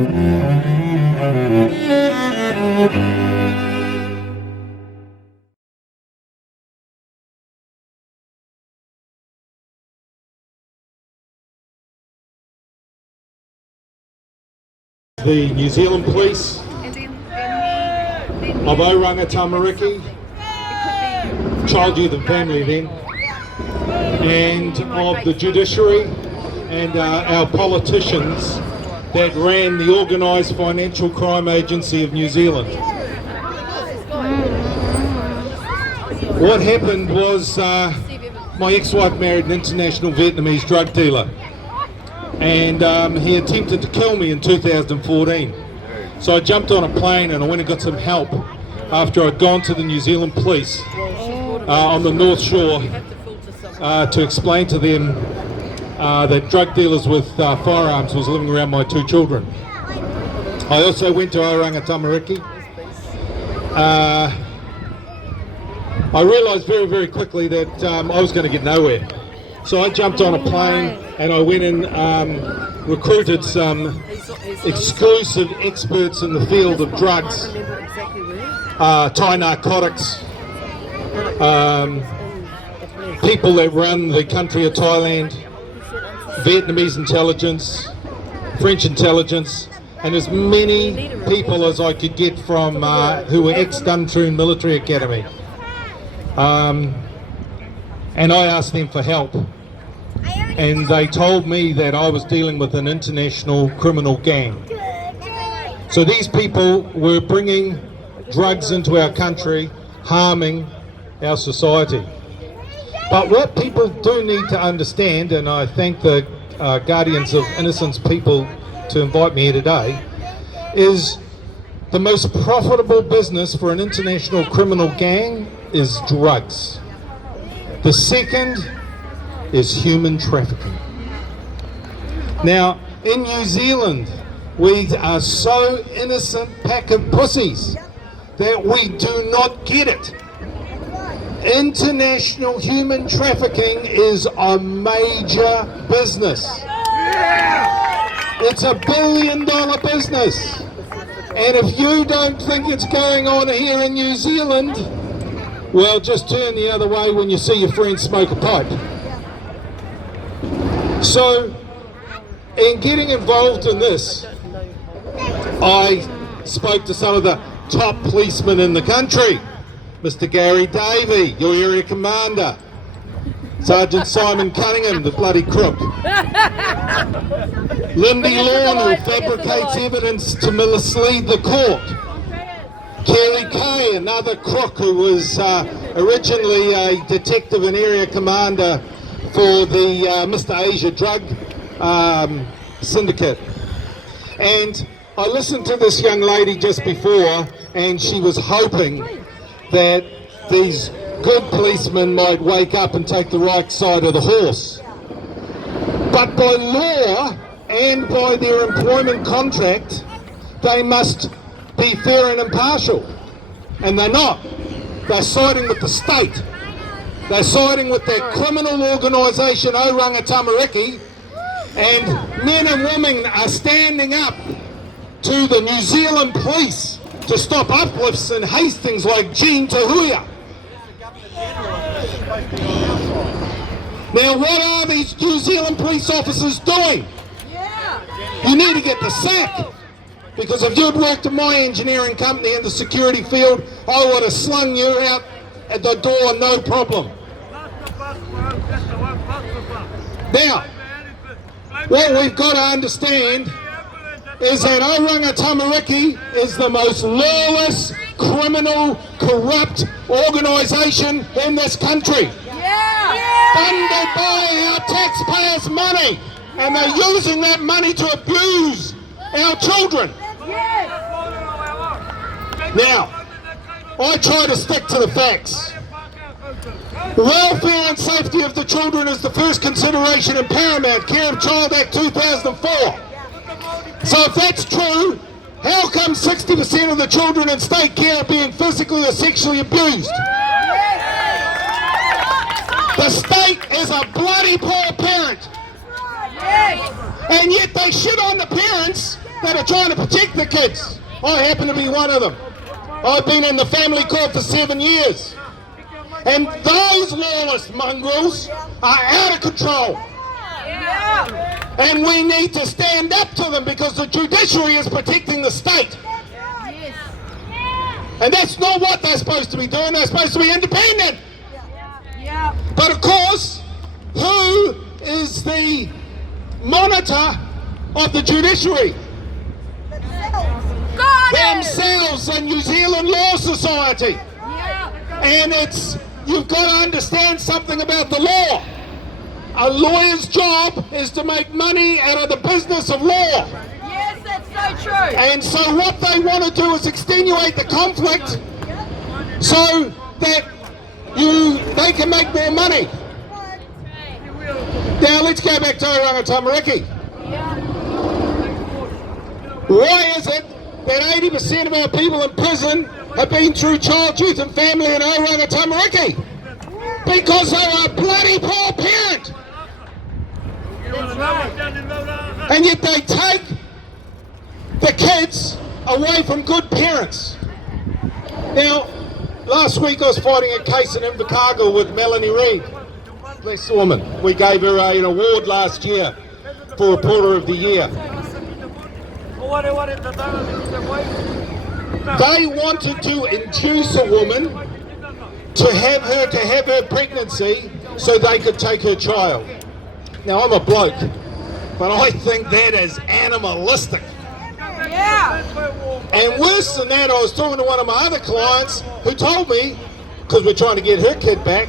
The New Zealand Police of Oranga Tamariki, Child, Youth and Family then, and of the judiciary and our politicians that ran the Organised Financial Crime Agency of New Zealand. What happened was my ex-wife married an international Vietnamese drug dealer, and he attempted to kill me in 2014. So I jumped on a plane and I went and got some help after I'd gone to the New Zealand Police on the North Shore to explain to them that drug dealers with firearms was living around my two children. I also went to Oranga Tamariki. I realised very, very quickly that I was going to get nowhere. So I jumped on a plane and I went and recruited some exclusive experts in the field of drugs, Thai narcotics, people that run the country of Thailand, Vietnamese intelligence, French intelligence, and as many people as I could get from who were ex-Duntroon Military Academy. And I asked them for help, and they told me that I was dealing with an international criminal gang. So these people were bringing drugs into our country, harming our society. But what people do need to understand, and I thank the Guardians of Innocence people to invite me here today, is the most profitable business for an international criminal gang is drugs. The second is human trafficking. Now, in New Zealand, we are so innocent pack of pussies that we do not get it. International human trafficking is a major business. It's $1 billion business. And if you don't think it's going on here in New Zealand, well, just turn the other way when you see your friends smoke a pipe. So, in getting involved in this, I spoke to some of the top policemen in the country. Mr. Gary Davey, your area commander. Sergeant Simon Cunningham, the bloody crook. Lindy Lorne, who fabricates evidence to mislead the court. Kerry Kay, another crook who was originally a detective and area commander for the Mr. Asia drug syndicate. And I listened to this young lady just before, and she was hoping that these good policemen might wake up and take the right side of the horse. But by law and by their employment contract, they must be fair and impartial. And they're not. They're siding with the state. They're siding with their criminal organisation, Oranga Tamariki, and men and women are standing up to the New Zealand police to stop uplifts in Hastings like Jean Tahuya. Now, what are these New Zealand police officers doing? You need to get the sack, because if you'd worked in my engineering company in the security field, I would have slung you out at the door, no problem. Now, what we've got to understand is that Oranga Tamariki is the most lawless, criminal, corrupt organisation in this country. Funded by our taxpayers' money, and they're using that money to abuse our children. Now, I try to stick to the facts. Welfare and safety of the children is the first consideration in paramount. Care of Child Act 2004. So if that's true, how come 60% of the children in state care are being physically or sexually abused? The state is a bloody poor parent. And yet they shit on the parents that are trying to protect the kids. I happen to be one of them. I've been in the family court for 7 years. And those lawless mongrels are out of control. And we need to stand up to them because the judiciary is protecting the state. And that's not what they're supposed to be doing. They're supposed to be independent. But of course, who is the monitor of the judiciary? Themselves, the New Zealand Law Society. And you've got to understand something about the law. A lawyer's job is to make money out of the business of law. Yes, that's so true. And so what they want to do is extenuate the conflict so that they can make more money. Now let's go back to Oranga Tamariki. Why is it that 80% of our people in prison have been through child, youth and family in Oranga Tamariki? Because they are a bloody poor parent. And yet they take the kids away from good parents. Now, last week I was fighting a case in Invercargill with Melanie Reid. Bless the woman. We gave her an award last year for Reporter of the Year. They wanted to induce a woman to have her pregnancy so they could take her child. Now I'm a bloke, but I think that is animalistic. And worse than that, I was talking to one of my other clients who told me, because we're trying to get her kid back,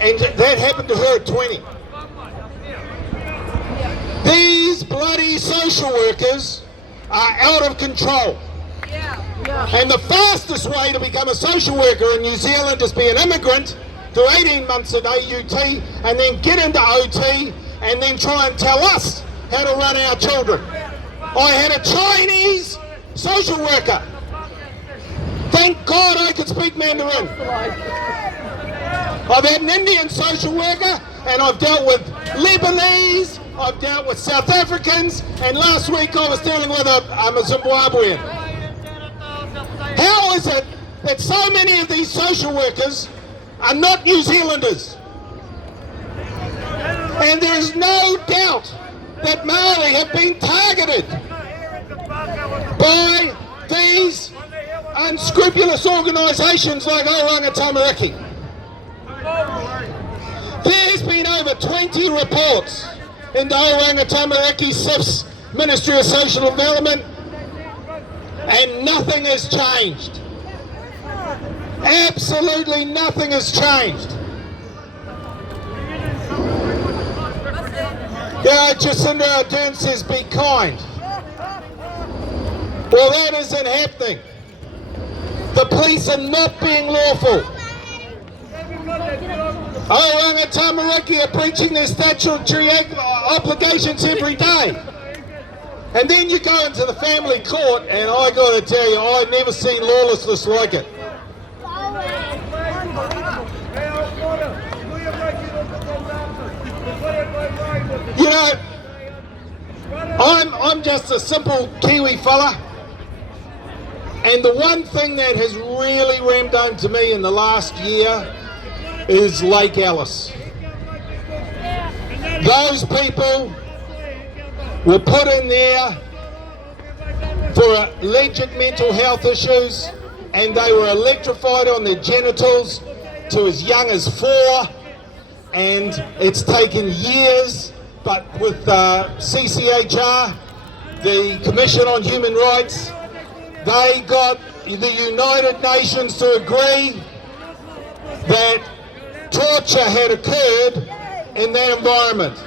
and that happened to her at 20. These bloody social workers are out of control. And the fastest way to become a social worker in New Zealand is be an immigrant, do 18 months at AUT, and then get into OT, and then try and tell us how to run our children. I had a Chinese social worker. Thank God I could speak Mandarin. I've had an Indian social worker, and I've dealt with Lebanese, I've dealt with South Africans, and last week I was dealing with a Zimbabwean. How is it that so many of these social workers are not New Zealanders? And there is no doubt that Maori have been targeted by these unscrupulous organisations like Oranga Tamariki. There's been over 20 reports into Oranga Tamariki SIF's Ministry of Social Development, and nothing has changed. Absolutely nothing has changed. Yeah, Jacinda Ardern says be kind. Well, that isn't happening. The police are not being lawful. Oranga Tamariki are breaching their statutory obligations every day. And then you go into the family court, and I got to tell you, I've never seen lawlessness like it. You know, I'm just a simple Kiwi fella, and the one thing that has really rammed home to me in the last year is Lake Alice. Those people were put in there for alleged mental health issues, and they were electrified on their genitals to as young as 4, and it's taken years, but with CCHR, the Commission on Human Rights, they got the United Nations to agree that torture had occurred in that environment.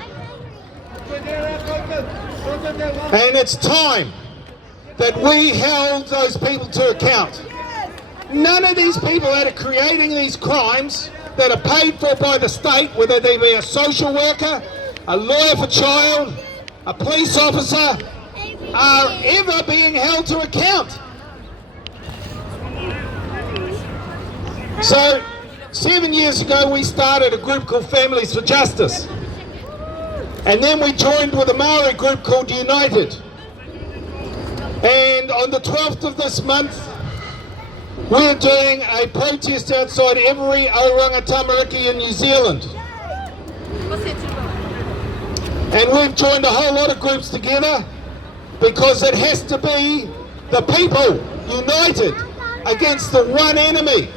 And it's time that we held those people to account. None of these people that are creating these crimes that are paid for by the state, whether they be a social worker, a lawyer for child, a police officer, are ever being held to account. So 7 years ago we started a group called Families for Justice, and then we joined with a Maori group called United, And on the 12th of this month, we're doing a protest outside every Oranga Tamariki in New Zealand. And we've joined a whole lot of groups together because it has to be the people united against the one enemy.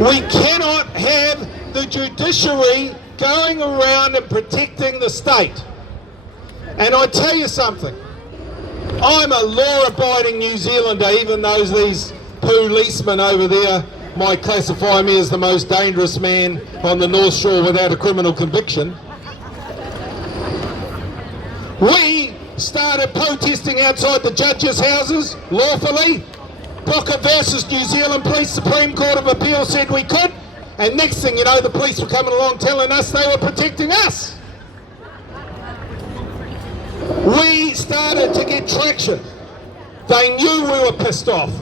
We cannot have the judiciary going around and protecting the state. And I tell you something, I'm a law-abiding New Zealander, even though these policemen over there might classify me as the most dangerous man on the North Shore without a criminal conviction. We started protesting outside the judges' houses lawfully. Booker versus New Zealand Police Supreme Court of Appeal said we could, and next thing you know, the police were coming along telling us they were protecting us. We started to get traction. They knew we were pissed off,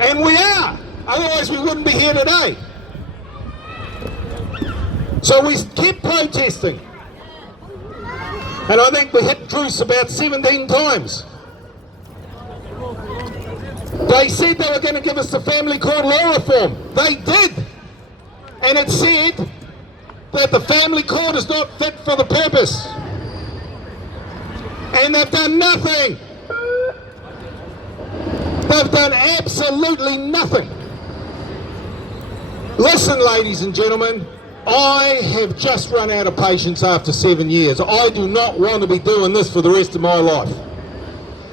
and we are, otherwise we wouldn't be here today. So we kept protesting, and I think we hit Druce about 17 times. They said they were going to give us the family court law reform. They did. And it said that the family court is not fit for the purpose. And they've done nothing. They've done absolutely nothing. Listen, ladies and gentlemen, I have just run out of patience after 7 years. I do not want to be doing this for the rest of my life.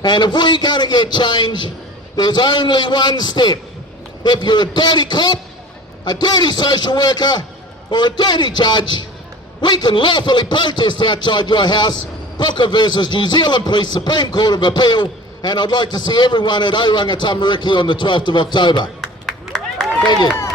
And if we're going to get change, there's only one step. If you're a dirty cop, a dirty social worker, or a dirty judge, we can lawfully protest outside your house, Booker versus New Zealand Police Supreme Court of Appeal, and I'd like to see everyone at Oranga Tamariki on the 12th of October. Thank you.